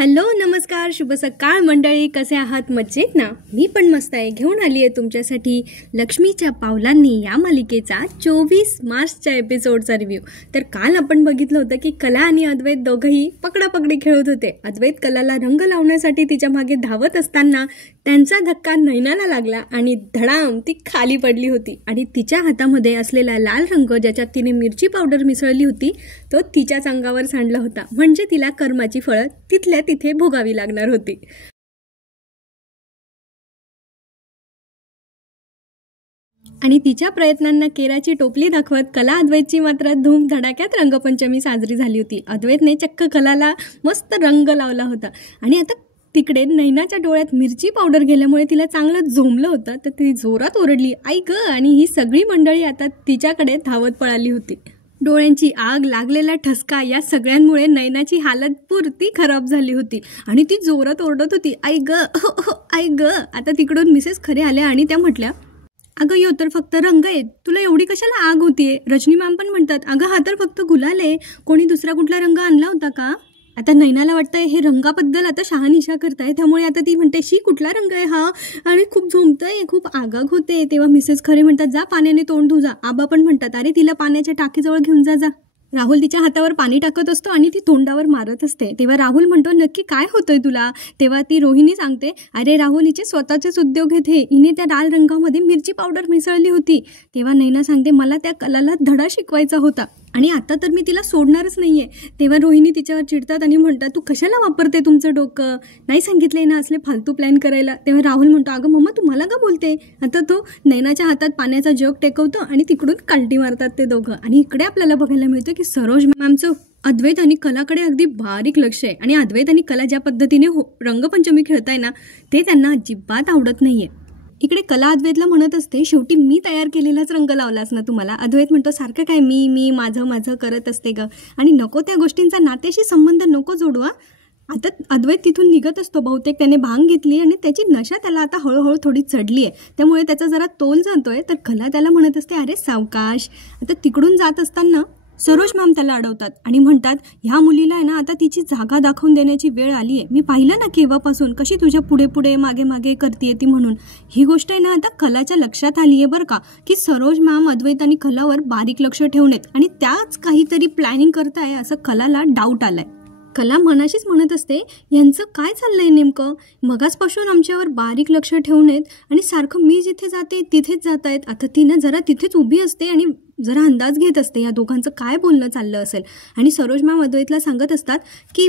Hello, नमस्कार, शुभ सकाळ मंडळी. कसे आहात? मजेत ना? मी पण मस्त आहे. घेऊन आली आहे तुमच्यासाठी लक्ष्मीच्या पावलांनी या मालिकेचा 24 मार्चच्या एपिसोडचा रिव्ह्यू. तर काल आपण बघितलं होतं की कला आणि अद्वैत दोघंही पकडापकडी खेळत होते. अद्वैत कलाला रंग लावण्यासाठी तिच्या मागे धावत असताना त्यांचा धक्का नैनाला लागला आणि धडाम ती खाली पडली होती. आणि तिच्या हातामध्ये असलेला लाल रंग, ज्याच्यात तिने मिरची पावडर मिसळली होती, तो तिच्याच अंगावर सांडला होता. म्हणजे तिला कर्माची फळं तिथल्या तिथे भोगावी लागणार होती. आणि तिच्या प्रयत्नांना केराची टोपली दाखवत कला अद्वैतची मात्र धूम धडाक्यात रंगपंचमी साजरी झाली होती. अद्वैतने चक्क कलाला मस्त रंग लावला होता. आणि आता तिकडे नैनाच्या डोळ्यात मिरची पावडर गेल्यामुळे तिला चांगलं झोंबलं होतं. तर ती जोरात ओरडली, आई ग. आणि ही सगळी मंडळी आता तिच्याकडे धावत पळाली होती. डोळ्यांची आग, लागलेला ठसका, या सगळ्यांमुळे नैनाची हालत पुरती खराब झाली होती. आणि ती जोरात ओरडत होती, आई ग, आई ग. आता तिकडून मिसेस खरे आल्या आणि त्या म्हटल्या, अगं यो तर फक्त रंग आहे, तुला एवढी कशाला आग होतीये? रजनी मॅम पण म्हणतात, अगं हा तर फक्त गुलाल आहे, कोणी दुसरा कुठला रंग आणला होता का? आता नैनाला वाटतंय हे रंगाबद्दल आता शहानिशा करताय, त्यामुळे आता ती म्हणते, शी कुठला रंग आहे हा? आणि खूप झोंबतंय, खूप आगाग होते. तेव्हा मिसेस खरे म्हणतात, जा पाण्याने तोंड धुजा. आबा पण म्हणतात, अरे तिला पाण्याच्या टाकीजवळ घेऊन जा. राहुल तिच्या हातावर पाणी टाकत असतो आणि ती तोंडावर मारत असते. तेव्हा राहुल म्हणतो, नक्की काय होतंय तुला? तेव्हा ती रोहिणी सांगते, अरे राहुल, हिचे स्वतःचेच उद्योग आहेत हे, हिने त्या लाल रंगामध्ये मिरची पावडर मिसळली होती. तेव्हा नैना सांगते, मला त्या कलाला धडा शिकवायचा होता आणि आता तर मी तिला सोडणारच नाहीये. तेव्हा रोहिणी तिच्यावर चिडतात आणि म्हणतात, तू कशाला वापरते तुमचं डोकं? नाही सांगितलंय ना असले फालतू प्लॅन करायला. तेव्हा राहुल म्हणतो, अगं मम्मा, तू मला का बोलते? आता तो नैनाच्या हातात पाण्याचा जग टेकवतो आणि तिकडून कल्टी मारतात ते दोघं. आणि इकडे आपल्याला बघायला मिळतं की सरोज मॅमचं अद्वैत आणि कलाकडे अगदी बारीक लक्ष आहे. आणि अद्वैत आणि कला ज्या पद्धतीने रंगपंचमी खेळताय ना, ते त्यांना अजिबात आवडत नाहीये. इकडे कला अद्वैतला म्हणत असते, शेवटी मी तयार केलेलाच रंग लावलास ना तुम्हाला. अद्वैत म्हणतो, सारखं काय मी माझं करत असते ग, आणि नको त्या गोष्टींचा नात्याशी संबंध नको जोडवा. आता अद्वैत तिथून निघत असतो. बहुतेक त्याने भांग घेतली आणि त्याची नशा त्याला आता हळूहळू थोडी चढली आहे, त्यामुळे त्याचा जरा तोल जातोय. तर कला त्याला म्हणत असते, अरे सावकाश. आता तिकडून जात असताना सरोज मॅम त्याला अडवतात आणि म्हणतात, ह्या मुलीला आहे ना आता तिची जागा दाखवून देण्याची वेळ आली आहे. मी पाहिलं ना केव्हापासून कशी तुझ्या पुढे पुढे मागे मागे करते ती. म्हणून ही गोष्ट आहे ना आता कलाच्या लक्षात आली आहे बरं का, की सरोज मॅम अद्वैत आणि कलावर बारीक लक्ष ठेवून आणि त्याच काहीतरी प्लॅनिंग करताय असं कलाला डाऊट आलाय. कला मनाशीच म्हणत असते, यांचं काय चाललंय नेमकं? मगासपासून आमच्यावर बारीक लक्ष ठेवून आणि सारखं मी जिथे जाते तिथेच जात आहेत. आता ती ना जरा तिथेच उभी असते आणि जरा अंदाज घेत असते या दोघांचं काय बोलणं चाललं असेल. आणि सरोज मॅम अद्वैतला सांगत असतात की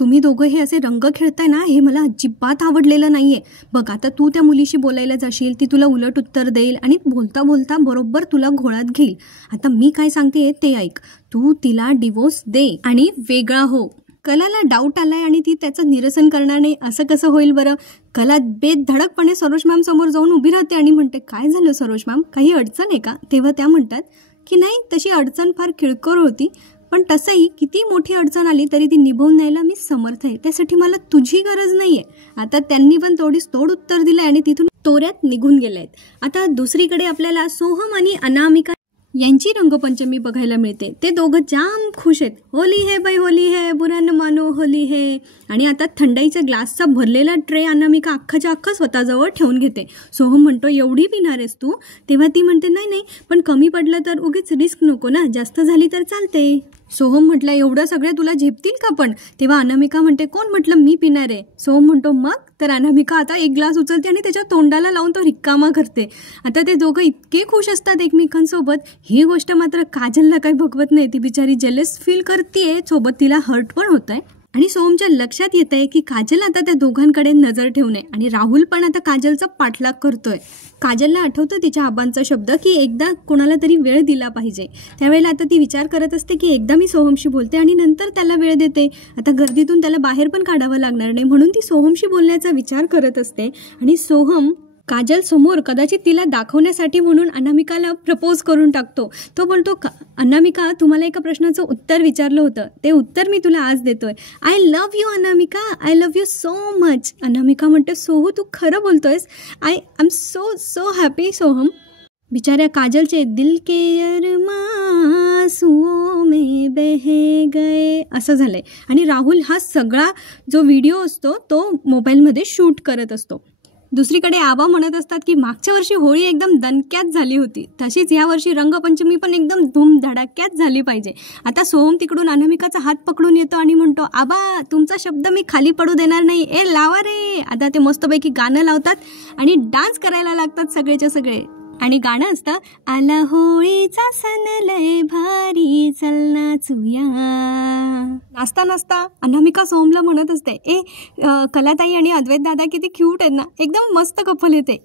तुम्ही दोघं हे असे रंग खेळताय ना, हे मला अजिबात आवडलेलं नाहीये. बघ, आता तू त्या मुलीशी बोलायला जाशील, ती तुला उलट उत्तर देईल आणि बोलता बोलता बरोबर तुला घोळात घेईल. आता मी काय सांगते ते ऐक, तू तिला डिवोर्स दे आणि वेगळा हो. कलाला डाऊट आलाय आणि ती त्याचं निरसन करणार नाही. असं कसं होईल बरं? कला बेधडकपणे सरोज मॅम समोर जाऊन उभी राहते आणि म्हणते, काय झालं सरोज मॅम, काही अडचण आहे का? तेव्हा त्या म्हणतात की नाही, तशी अडचण फार किरकोळ होती, पण तसंही किती मोठी अडचण आली तरी ती निभावून न्यायला मी समर्थ आहे, त्यासाठी मला तुझी गरज नाहीये. आता त्यांनी पण थोडीच तोड उत्तर दिलंय आणि तिथून तोऱ्यात निघून गेलेत. आता दुसरीकडे आपल्याला सोहम आणि अनामिका यांची रंगपंचमी बघायला मिळते. ते दोघं जाम खुश आहेत. होली है बाई होली है, बुरा न मानो होली है. आणि आता थंडाईच्या ग्लासचा भरलेला ट्रे अनामिका अख्खाच्या अख्खा स्वतःजवळ ठेवून घेते. सोहम म्हणतो, एवढी पिणार आहेस तू? तेव्हा ती म्हणते, नाही, पण कमी पडलं तर उगीच रिस्क नको ना, जास्त झाली तर चालते. सोहम म्हटलं, एवढं सगळ्या तुला झेपतील का पण? तेव्हा अनामिका म्हणते, कोण म्हटलं मी पिणार आहे? सोहम म्हणतो, मग? तर अनामिका आता एक ग्लास उचलते आणि त्याच्या तोंडाला लावून तो रिकामा करते. आता ते दोघं इतके खुश असतात एकमेकांसोबत. ही गोष्ट मात्र काजलला काही भगवत नाही. ती बिचारी जेलस फील करते, सोबत तिला हर्ट पण होत आहे. आणि सोहमच्या लक्षात येत आहे की काजल आता त्या दोघांकडे नजर ठेवणे आणि राहुल पण आता काजलचा पाठलाग करतोय. काजलला आठवतं तिच्या आबांचा शब्द की एकदा कोणाला तरी वेळ दिला पाहिजे. त्यावेळेला आता ती विचार करत असते की एकदा मी सोहमशी बोलते आणि नंतर त्याला वेळ देते. आता गर्दीतून त्याला बाहेर पण काढावं लागणार नाही, म्हणून ती सोहमशी बोलण्याचा विचार करत असते. आणि सोहम काजल समोर कदाचित तिला दाखवण्यासाठी म्हणून अनामिकाला प्रपोज करून टाकतो. तो बोलतो, अनामिका, तुम्हाला एका प्रश्नाचं उत्तर विचारलं होतं, ते उत्तर मी तुला आज देतोय. I love you Anamika, I love you so much. Anamika म्हणते, सोहू तू खरं बोलतोयस? I am so happy Soham. बिचाऱ्या काजलचे दिल के अरमां आंसुओं में बहे गए असं झालंय. आणि राहुल हा सगळा जो व्हिडिओ असतो तो मोबाईलमध्ये शूट करत असतो. दुसरीकडे आबा म्हणत असतात की मागच्या वर्षी होळी एकदम दणक्यात झाली होती, तशीच यावर्षी रंगपंचमी पण एकदम धूमधडाक्यात झाली पाहिजे. आता सोहम तिकडून अनामिकाचा हात पकडून येतो आणि म्हणतो, आबा तुमचा शब्द मी खाली पडू देणार नाही, ए लावा रे. आता ते मस्तपैकी गाणं लावतात आणि डान्स करायला लागतात सगळेच्या सगळे. आणि गाणं असतं, आला होळीचा सण लय भारी चल नाचूया. नाचता नाचता अनामिका सोहमला म्हणत असते, कलाताई आणि अद्वैत दादा किती क्यूट आहेत ना, एकदम मस्त कपल येते.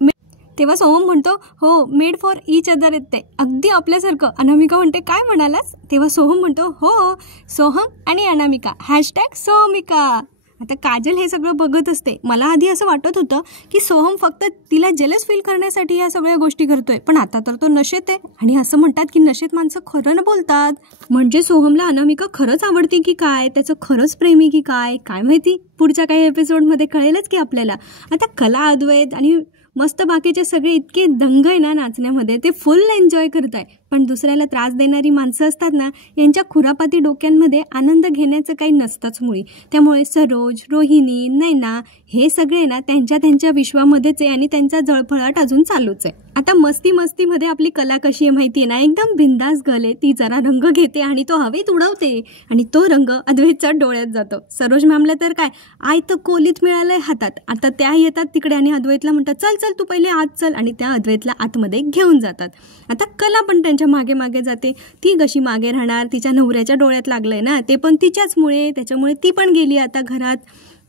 तेव्हा सोहम म्हणतो, हो मेड फॉर ईच अदर येते, अगदी आपल्यासारखं. अनामिका म्हणते, काय म्हणालास? तेव्हा सोहम म्हणतो, हो सोहम आणि अनामिका #सोहमिका. आता काजल हे सगळं बघत असते. मला आधी असं वाटत होतं की सोहम फक्त तिला जेलस फील करण्यासाठी या सगळ्या गोष्टी करतोय, पण आता तर तो नशेत आहे. आणि असं म्हणतात की नशेत माणसं खरं न बोलतात. म्हणजे सोहमला अनामिका खरंच आवडते की काय, त्याचं खरंच प्रेमी की काय, काय माहिती. पुढच्या काही एपिसोडमध्ये कळेलच की आपल्याला. आता कला, अद्वैत आणि मस्त बाकीचे सगळे इतके दंग आहे ना नाचण्यामध्ये, ते फुल एन्जॉय करत आहे. पण दुसऱ्याला त्रास देणारी माणसं असतात ना, यांच्या खुरापाती डोक्यांमध्ये आनंद घेण्याचं काही नसतंच मुळी. त्यामुळे सरोज, रोहिणी, नैना हे सगळे ना त्यांच्या विश्वामध्येच आहे आणि त्यांचा जळफळाट अजून चालूच आहे. आता मस्तीमध्ये आपली कला कशी आहे माहिती आहे ना, एकदम बिंदास गले. ती जरा रंग घेते आणि तो हवेत उडवते आणि तो रंग अद्वैतच्या डोळ्यात जातो. सरोज मॅमला तर काय आयतं कोलीत मिळालंय हातात. आता त्या येतात तिकडे आणि अद्वैतला म्हणतात, चल चल तू पहिले आत चल, आणि त्या अद्वैतला आतमध्ये घेऊन जातात. आता कला पण त्यांच्या मागे मागे जाते. ती कशी मागे राहणार, तिच्या नवऱ्याच्या डोळ्यात लागलंय ना, ते पण तिच्याचमुळे, त्याच्यामुळे ती पण गेली आता घरात.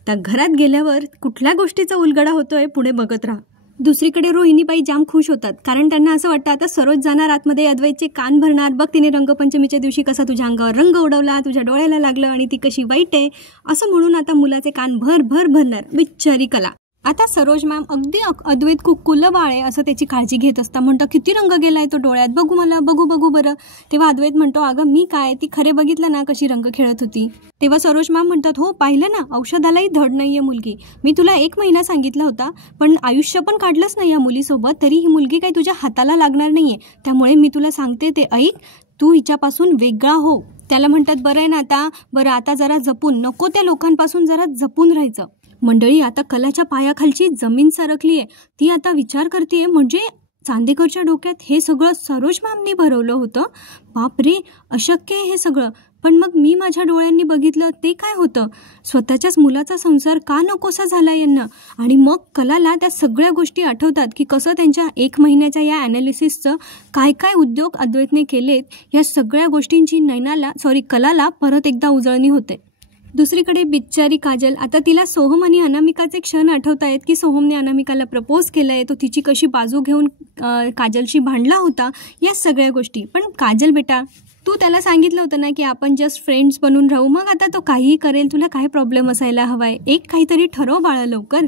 तर घरात गेल्यावर कुठल्या गोष्टीचा उलगडा होतोय पुढे बघत राहा. दुसरीकडे रोहिणीबाई जाम खुश होतात, कारण त्यांना असं वाटतं आता सरोज जाणार आतमध्ये, अद्वैतचे कान भरणार. बघ तिने रंगपंचमीच्या दिवशी कसा तुझ्या अंगावर रंग उडवला, तुझ्या डोळ्याला लागलं आणि ती कशी वाईट आहे असं म्हणून आता मुलाचे कान भरणार. बिचारी कला. आता सरोज मॅम अगदी अद्वैत खूप कुलबाळ आहे असं त्याची काळजी घेत असता. म्हणतो, किती रंग गेलाय तो डोळ्यात, बघू बरं. तेव्हा अद्वैत म्हणतो, अगं मी काय, ती खरे बघितलं ना कशी रंग खेळत होती. तेव्हा सरोज मॅम म्हणतात, हो पाहिलं ना, औषधालाही धड नाहीये मुलगी. मी तुला 1 महिना सांगितला होता, पण आयुष्य पण काढलंच नाही या मुलीसोबत, तरी ही मुलगी काही तुझ्या हाताला लागणार नाहीये. त्यामुळे मी तुला सांगते ते ऐक, तू हिच्यापासून वेगळा हो. त्याला म्हणतात, बरं आहे ना आता जरा जपून, नको त्या लोकांपासून जरा जपून राहायचं. मंडळी, आता कलाच्या पायाखालची जमीन सरकली आहे. ती आता विचार करते, म्हणजे चांदेकरच्या डोक्यात हे सगळं सरोज मॅमनी भरवलं होतं. बापरे, अशक्य आहे हे सगळं. पण मग मी माझ्या डोळ्यांनी बघितलं ते काय होतं, स्वतःच्याच मुलाचा संसार का नकोसा झाला यांना. आणि मग कलाला त्या सगळ्या गोष्टी आठवतात की कसं त्यांच्या 1 महिन्याच्या या ॲनालिसिसचं काय उद्योग अद्वैतने केलेत. या सगळ्या गोष्टींची कलाला परत एकदा उजळणी होते. दुसरीकडे बिचारी काजल, आता तिला सोहम आणि अनामिकाचे क्षण आठवत आहेत की सोहमने अनामिकाला प्रपोज केलंय, तो तिची कशी बाजू घेऊन काजलशी भांडला होता, या सगळ्या गोष्टी. पण काजल बेटा, तू त्याला सांगितलं होतं ना की आपण जस्ट फ्रेंड्स बनून राहू, मग आता तो काहीही करेल, तुला काय प्रॉब्लेम असायला हवाय, एक काहीतरी ठरव बाळा लवकर.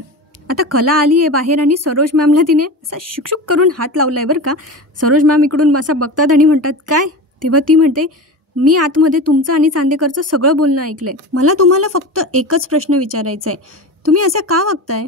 आता कला आली आहे बाहेर आणि सरोज मॅमला तिने असा शुकशुक करून हात लावलाय बरं का. सरोज मॅम इकडून असं बघतात आणि म्हणतात, काय? तेव्हा ती म्हणते, मी आतमध्ये तुमचं आणि चांदेकरचं सगळं बोलणं ऐकलंय. मला तुम्हाला फक्त एकच प्रश्न विचारायचा आहे, तुम्ही असं का वागताय?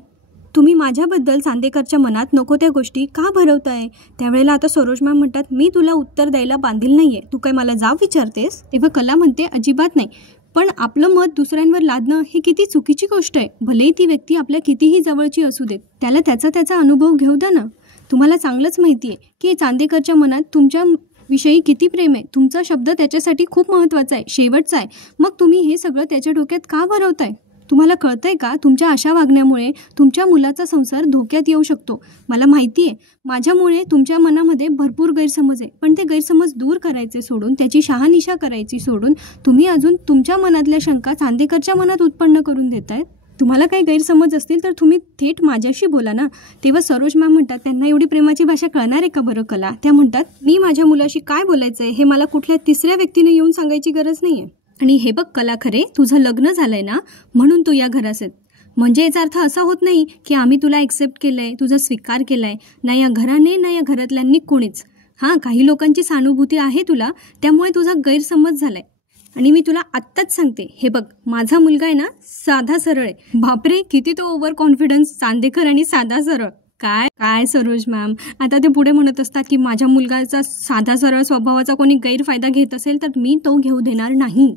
तुम्ही माझ्याबद्दल चांदेकरच्या मनात नको त्या गोष्टी का भरवताय? त्यावेळेला आता सरोज मॅम म्हणतात, मी तुला उत्तर द्यायला बांधील नाहीये, तू काय मला जाब विचारतेस? तेव्हा कला म्हणते, अजिबात नाही, पण आपलं मत दुसऱ्यांवर लादणं ही किती चुकीची गोष्ट आहे. भलेही ती व्यक्ती आपल्या कितीही जवळची असू देत, त्याला त्याचा अनुभव घेऊ द्या ना. तुम्हाला चांगलंच माहिती आहे की चांदेकरच्या मनात तुमच्या विषयी किती प्रेम आहे, तुमचा शब्द त्याच्यासाठी खूप महत्त्वाचा आहे, शेवटचा आहे. मग तुम्ही हे सगळं त्याच्या डोक्यात का भरवताय? तुम्हाला कळतंय का, तुमच्या अशा वागण्यामुळे तुमच्या मुलाचा संसार धोक्यात येऊ शकतो. मला माहिती आहे, माझ्यामुळे तुमच्या मनामध्ये भरपूर गैरसमज आहे, पण ते गैरसमज दूर करायचे सोडून, त्याची शहानिशा करायची सोडून तुम्ही अजून तुमच्या मनातल्या शंका चांदेकरच्या मनात उत्पन्न करून देतायत. तुम्हाला काही गैरसमज असतील तर तुम्ही थेट माझ्याशी बोला ना. तेव्हा सरोज मॅम म्हणतात, त्यांना एवढी प्रेमाची भाषा कळणार आहे का बरं कला? त्या म्हणतात, मी माझ्या मुलाशी काय बोलायचं आहे हे मला कुठल्या तिसऱ्या व्यक्तीने येऊन सांगायची गरज नाही आहे. आणि हे बघ कला, खरे तुझं लग्न झालंय ना म्हणून तू या घरात आहे. म्हणजे याचा अर्थ असा होत नाही की आम्ही तुला एक्सेप्ट केलंय, तुझा स्वीकार केलाय, ना या घराने ना या घरातल्यांनी कोणीच. हां, काही लोकांची सहानुभूती आहे तुला, त्यामुळे तुझा गैरसमज झालाय. आणि मी तुला आत्ताच सांगते, हे बघ माझा मुलगा आहे ना साधा सरळ आहे. बापरे, किती तो ओव्हर कॉन्फिडन्स, चांदेकर आणि साधा सरळ. काय काय सरोज मॅम, आता ते पुढे म्हणत असतात की माझ्या मुलगाचा साधा सरळ स्वभावाचा कोणी गैरफायदा घेत असेल तर मी तो घेऊ देणार नाही.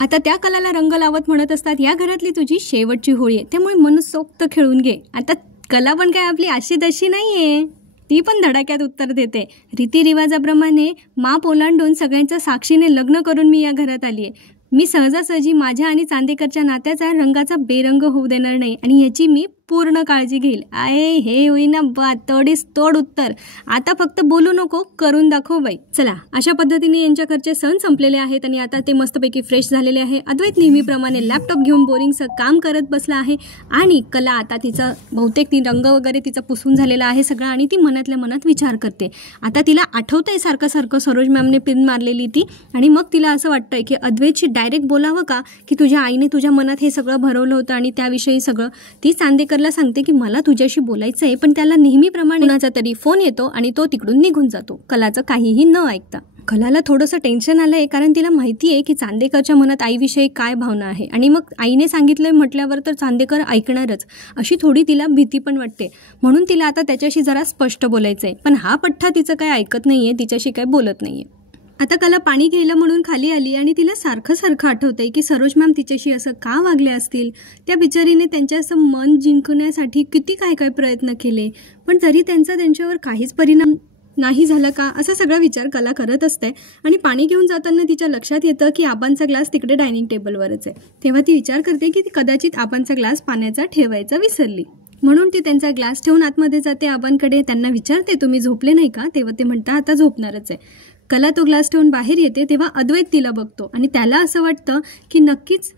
आता त्या कलाला रंग लावत म्हणत असतात, या घरातली तुझी शेवटची होळी आहे, त्यामुळे मनसोक्त खेळून घे. आता कला पण काय आपली अशी तशी नाही आहे, ती पण धडाक्यात उत्तर देते. रीतिरिवाजाप्रमाणे माप ओलांडून सगळ्यांच्या साक्षीने लग्न करून मी या घरात आली आहे. मी सहजासहजी माझ्या आणि चांदेकरच्या नात्याचा रंगाचा बेरंग होऊ देणार नाही आणि याची मी पूर्ण काळजी घेईल. आहे हे होईना बा, तोडीस तोड उत्तर. आता फक्त बोलू नको, करून दाखव बाई. चला, अशा पद्धतीने यांच्या घरचे सण संपलेले आहेत आणि आता ते मस्तपैकी फ्रेश झालेले आहे. अद्वैत नेहमीप्रमाणे लॅपटॉप घेऊन बोरिंगचं काम करत बसला आहे आणि कला आता तिचा बहुतेक ती रंग वगैरे तिचा पुसून झालेला आहे सगळं आणि ती मनातल्या मनात विचार करते. आता तिला आठवतंय सारखं सरोज मॅमने पिन मारलेली ती, आणि मग तिला असं वाटतंय की अद्वैतशी डायरेक्ट बोलावं का, की तुझ्या आईने तुझ्या मनात हे सगळं भरवलं होतं आणि त्याविषयी सगळं. ती चांदेकरला सांगते की मला तुझ्याशी बोलायचं आहे, पण त्याला नेहमीप्रमाणे कुणाचा तरी फोन येतो आणि तो तिकडून निघून जातो कलाचं काहीही न ऐकता. कलाला थोडंसं टेन्शन आलंय, कारण तिला माहिती आहे की चांदेकरच्या मनात आईविषयी काय भावना आहे आणि मग आईने सांगितलंय म्हटल्यावर तर चांदेकर ऐकणारच, अशी थोडी तिला भीती पण वाटते. म्हणून तिला आता त्याच्याशी जरा स्पष्ट बोलायचं आहे, पण हा पठ्ठा तिचं काय ऐकत नाहीये, तिच्याशी काय बोलत नाहीये. आता कला पाणी घ्यायला म्हणून खाली आली आणि तिला सारखं आठवतंय की सरोज मॅम तिच्याशी असं का वागले असतील. त्या बिचारीने त्यांच्या असं मन जिंकण्यासाठी किती काय प्रयत्न केले, पण तरी त्यांचा त्यांच्यावर काहीच परिणाम नाही झालं का, असा सगळा विचार कला करत असते. आणि पाणी घेऊन जाताना तिच्या लक्षात येतं की आबांचा ग्लास तिकडे डायनिंग टेबलवरच आहे. तेव्हा ती विचार करते की ती कदाचित आबांचा ग्लास पाण्याचा ठेवायचा विसरली. म्हणून ती त्यांचा ग्लास ठेवून आतमध्ये जाते आबांकडे. त्यांना विचारते, तुम्ही झोपले नाही का? तेव्हा ते म्हणतात आता झोपणारच आहे. कला तो ग्लास ठेवून बाहेर येते तेव्हा अद्वैत तिला बघतो आणि त्याला असं वाटतं की नक्कीच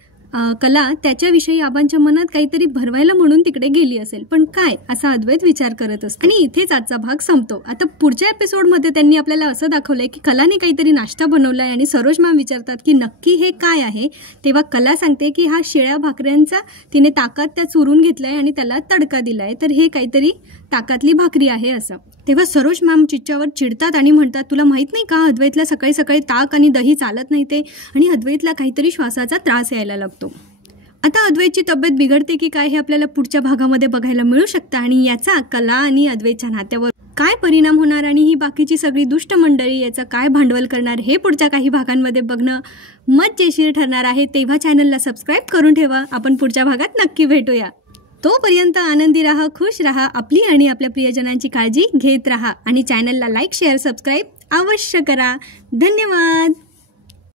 कला त्याच्याविषयी आबांच्या मनात काहीतरी भरवायला म्हणून तिकडे गेली असेल, पण काय, असा अद्वैत विचार करत असतो. आणि इथेच आजचा भाग संपतो. आता पुढच्या एपिसोडमध्ये त्यांनी आपल्याला असं दाखवलंय की कलाने काहीतरी नाश्ता बनवलाय आणि सरोज मॅम विचारतात की नक्की हे काय आहे. तेव्हा कला सांगते की हा शिळ्या भाकऱ्यांचा तिने ताकात त्या चुरून घेतलाय आणि त्याला तडका दिलाय, तर हे काहीतरी ताकातली भाकरी आहे असं. तेव्हा सरोज मॅम चिच्च्यावर चिडतात आणि म्हणतात, तुला माहित नाही का अद्वैतला सकाळी सकाळी ताक आणि दही चालत नाही ते, आणि अद्वैतला काहीतरी श्वासाचा त्रास यायला लागतो. आता अद्वैतची तब्येत बिघडते की काय हे आपल्याला पुढच्या भागामध्ये बघायला मिळू शकतं आणि याचा कला आणि अद्वैतच्या नात्यावर काय परिणाम होणार आणि ही बाकीची सगळी दुष्ट मंडळी याचा काय भांडवल करणार हे पुढच्या काही भागांमध्ये बघणं मजेशीर ठरणार आहे. तेव्हा चॅनलला सबस्क्राईब करून ठेवा. आपण पुढच्या भागात नक्की भेटूया. तोपर्यंत आनंदी राहा, खुश राहा, आपली आणि आपल्या प्रियजनांची काळजी घेत राहा आणि चॅनलला लाईक, शेअर, सबस्क्राईब अवश्य करा. धन्यवाद.